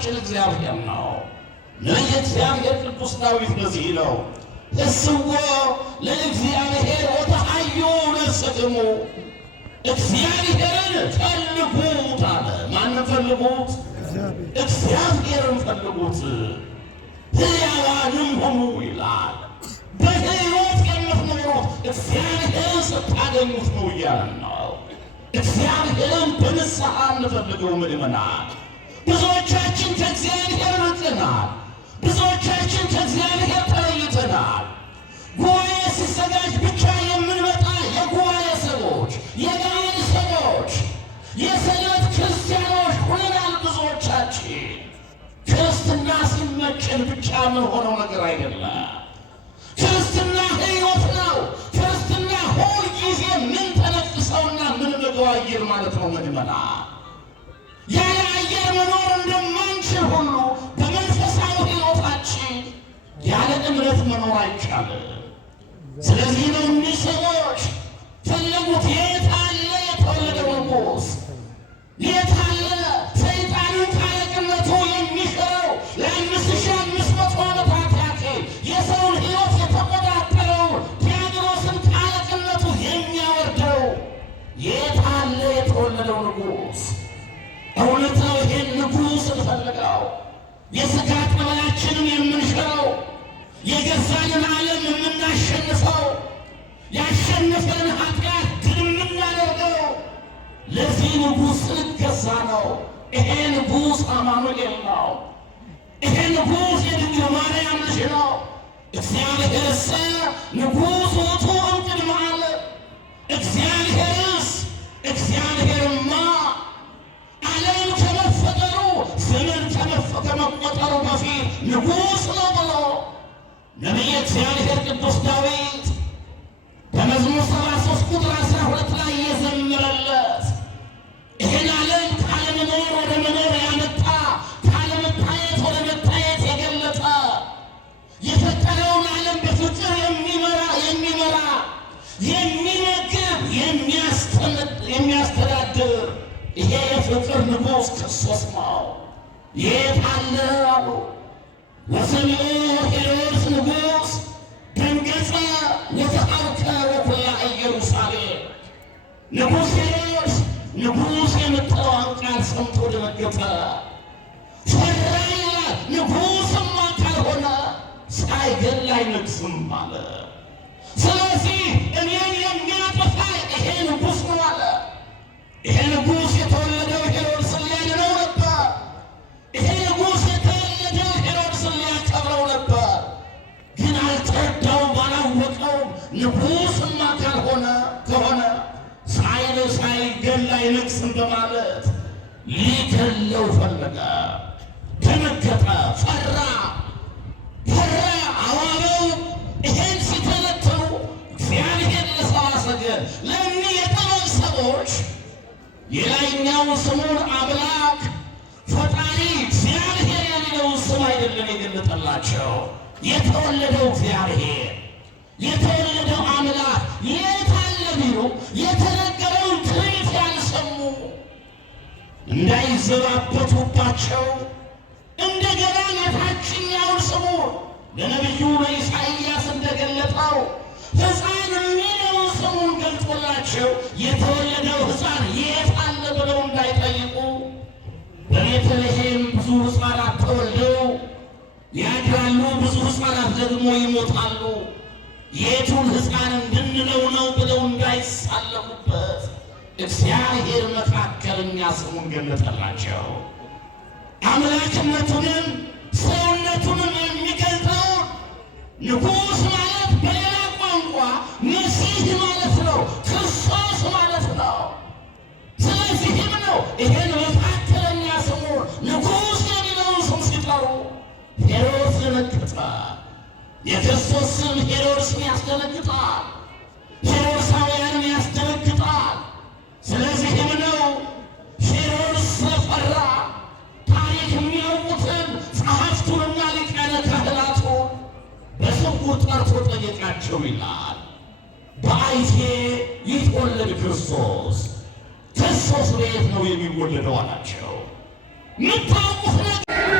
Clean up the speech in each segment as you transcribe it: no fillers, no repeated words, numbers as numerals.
ሕይወታችን እግዚአብሔር ነው። ነቢየ እግዚአብሔር ቅዱስ ዳዊት ለዚህ ነው እስዎ ለእግዚአብሔር ወተሐዩ ነፍስክሙ፣ እግዚአብሔርን ፈልጉት አለ። ማንን ፈልጉት? እግዚአብሔርን ፈልጉት ሕያዋንም ሁኑ ይላል። በሕይወት የምትኖሩት እግዚአብሔርን ስታገኙት ነው እያለን ነው። እግዚአብሔርን በንስሐ እንፈልገው ምእመናን። ብዙዎቻችን ከእግዚአብሔር ርቀናል። ብዙዎቻችን ከእግዚአብሔር ተለይተናል። ጉባኤ ሲዘጋጅ ብቻ የምንመጣ የጉባኤ ሰዎች፣ የጋን ሰዎች፣ የሰንበት ክርስቲያኖች ሆነናል ብዙዎቻችን። ክርስትና ሲመቸን ብቻ ምን ሆነው ነገር አይደለም። ክርስትና ሕይወት ነው። ክርስትና ሁል ጊዜ ምን ተነፍሰውና ምን ምግብ አየር ማለት ነው። መድመና ያለ አየር መኖር እንደማንችል ሁሉ በመንፈሳዊ ሕይወታችን ያለ እምነት መኖር አይቻልም። ስለዚህ ነው እኒህ ሰዎች ፈለጉት። የት አለ የተወለደው ንጉሥ? የት አለ ሰይጣንን ካለቅነቱ የሚሽረው ለ5500 ዓመታት ያክል የሰውን ሕይወት የተቆጣጠረው ዲያብሎስን ካለቅነቱ የሚያወርደው? የት አለ የተወለደው ንጉሥ? እውነት ነው። ይሄን ንጉሥ እንፈልገው። የሥጋ ጠባያችንን የምንሽረው፣ የገዛንን ዓለም የምናሸንፈው፣ ያሸነፈንን ኃጢአት ድል የምናደርገው ለዚህ ንጉሥ ልገዛ ነው። ይሄ ንጉሥ አማኑኤል ነው። ይሄ ንጉሥ የድንግል ማርያም ልጅ ነው። እግዚአብሔርሰ ንጉሥ ውእቱ እምቅድመ ዓለም። እግዚአብሔርማ ዓለም ከመፈጠሩ ዘመን ከመቆጠሩ በፊት ንጉሥ ነው ብሎ ነቢየ እግዚአብሔር ቅዱስ ዳዊት በመዝሙር 73 ቁጥር 12 ላይ የዘመረለት ይህን ዓለም ካለመኖር ወደ መኖር ያመጣ፣ ካለመታየት ወደ መታየት የገለጠ፣ የፈጠረውን ዓለም በፍቅር የሚመራ የሚመግብ የሚያስተዳድር ይሄ የፍቅር ንጉሥ ክርስቶስ ነው። የት አለ አሉ። ወሰምዖ ሄሮድስ ንጉሥ ደንገጸ ወተአርከ ወኩላ ኢየሩሳሌም። ንጉሥ ሄሮድስ ንጉሥ የምትለዋን ቃል ሰምቶ ደነገጠ፣ ፈራ ይላል። ንጉሥማ ካልሆነ ሳይገል አይነግሥም አለ። ስለዚህ እኔን የሚያጠፋ ይሄ ንጉሥ ነው አለ። ይሄ ንጉሥ የተወለደው ሄሮድስን ሊያድነው ነበር። ይሄ ንጉሥ የተወለደው ሄሮድስን ሊያከብረው ነበር። ግን አልተረዳውም፣ አላወቀውም። ንጉሥማ ከሆነ ሳይገል አይነግሥም በማለት ሊገለው ፈለገ። ደነገጠ፣ ፈራ። አዋበው ይሄን ሲተነትኑ እግዚአብሔር ለሰብአ ሰገል ለእኒህ የጥበብ ሰዎች የላይኛው ስሙን አምላክ ፈጣሪ እግዚአብሔር የሚለውን ስም አይደለም የገለጠላቸው። የተወለደው እግዚአብሔር የተወለደው አምላክ የት አለ ቢሉ የተነገረውን ትንቢት ያልሰሙ እንዳይዘባበቱባቸው እንደገና የታችኛውን ስሙን ለነቢዩ ለኢሳይያስ እንደገለጠው ሕፃን የሚለውን ስሙን ገልጦላቸው የተወለደው ሕፃን የት አለ ብለው እንዳይጠይቁ በቤተልሔም ብዙ ሕፃናት ተወልደው ያድራሉ፣ ብዙ ሕፃናት ደግሞ ይሞታሉ። የቱን ሕፃን እንድንለው ነው ብለው እንዳይሳለሙበት እግዚአብሔር መካከለኛ ስሙን ገለጠላቸው። አምላክነቱንም ሰውነቱንም የሚገልጠው ንጉሥ ማለት በሌላ ቋንቋ መሲህ ማለት ነው፣ ክርስቶስ ማለት ነው። ስለዚህም ነው ይሄን መካከለኛ ስሙን ንጉሥ የሚለውን ስም ሲጠሩ ሄሮድስ ደነገጠ። የክርስቶስ ስም ሄሮድስን ያስደነግጣል፣ ሄሮድሳውያንን ያስደነግጣል። ስለዚህም ነው ሄሮድስ ስለፈራ ታሪክ የሚያውቁትን ጸሐፍቱንና ሊቃነ ካህናቱን በስውር ጠርቶ ጠየቃቸው ይላል። በአይቴ ይትወለድ ክርስቶስ በየት ነው የሚወለደው አላቸው። ምታውቁት ነገር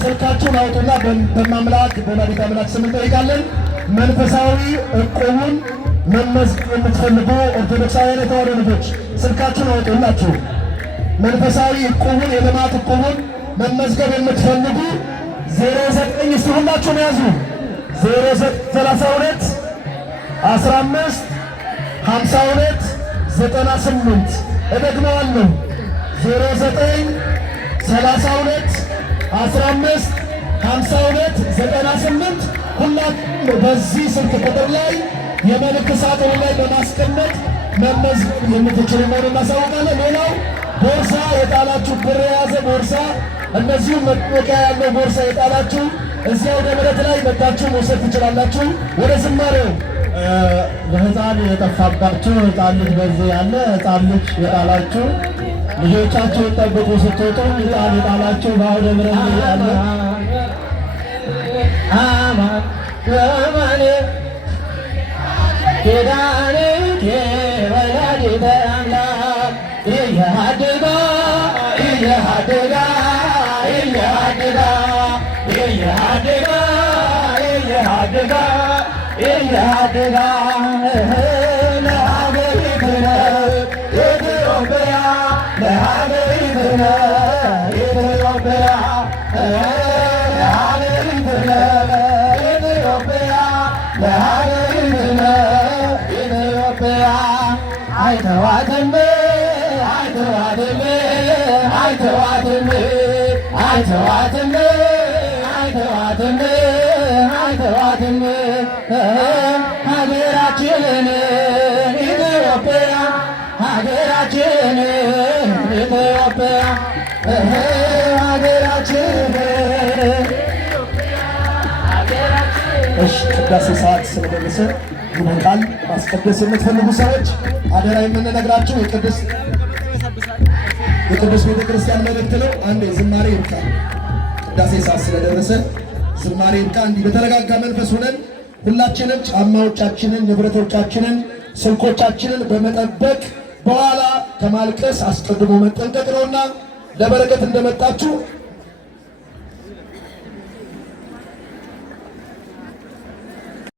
ስልካችሁን አውጡና በማምላክ በወላዲተ አምላክ ስም እንጠይቃለን። መንፈሳዊ ዕቁቡን መመዝገብ የምትፈልጉ ኦርቶዶክሳውያን የተዋሕዶ ልጆች ስልካችሁን አውጡላችሁ። መንፈሳዊ ዕቁቡን የልማት ዕቁቡን መመዝገብ የምትፈልጉ 09 እስቲ ሁላችሁም ያዙ 0932 15 52 98 እደግመዋለሁ 0932 15 52 98 ሁላችሁም በዚህ ስልክ ቁጥር ላይ የመልእክት ሳጥኑ ላይ በማስቀመጥ መመዝገብ የምትችሉ መሆኑን እናሳውቃለን። ሌላው ቦርሳ የጣላችሁ ብር የያዘ ቦርሳ እነዚሁም መጥቆቂያ ያለው ቦርሳ የጣላችሁ እዚያው ደብረት ላይ መጣችሁ መውሰድ ትችላላችሁ። ወደ ዝማሬው ለሕፃን የጠፋባችሁ ሕፃን ልጅ በዚህ ያለ ሕፃን ልጅ የጣላችሁ ልጆቻችሁን ጠብቁ። ስትወጡ ሕፃን የጣላችሁ በአውደ ምሕረት ያለ አማን በማን ኪዳነ ወላዲተ አምላክ እያድጋ እያድጋ እያድጋ እያድጋ እያድጋ እያድጋ ለሀገሪቱነ ኢትዮጵያ ለሀገሪቱነ ኢትዮጵያ ለሀገሪቱነ ኢትዮጵያ ለሀገሪቱነ ኢትዮጵያ አይተዋትም አይተዋትም አይተዋትም አይተዋትም አይተዋትም አይተዋትም ሀገራችንን ኢትዮጵያ ሀገራችንን ኢትዮጵያ ሀገራችንን። እሺ ቅዳሴ ሰዓት ስለደረሰ ይህን ቃል ማስቀደስ የምትፈልጉ ሰዎች አደራ የምንነግራችሁ የቅዱስ ቤተ ክርስቲያን መልእክት ነው። አንዴ ዝማሬ ይብቃ። ቅዳሴ ሰዓት ስለደረሰ ዝማሬ ይብቃ። እንዲህ በተረጋጋ መንፈስ ሆነን ሁላችንም ጫማዎቻችንን፣ ንብረቶቻችንን፣ ስልኮቻችንን በመጠበቅ በኋላ ከማልቀስ አስቀድሞ መጠንቀቅ ነውና ለበረከት እንደመጣችሁ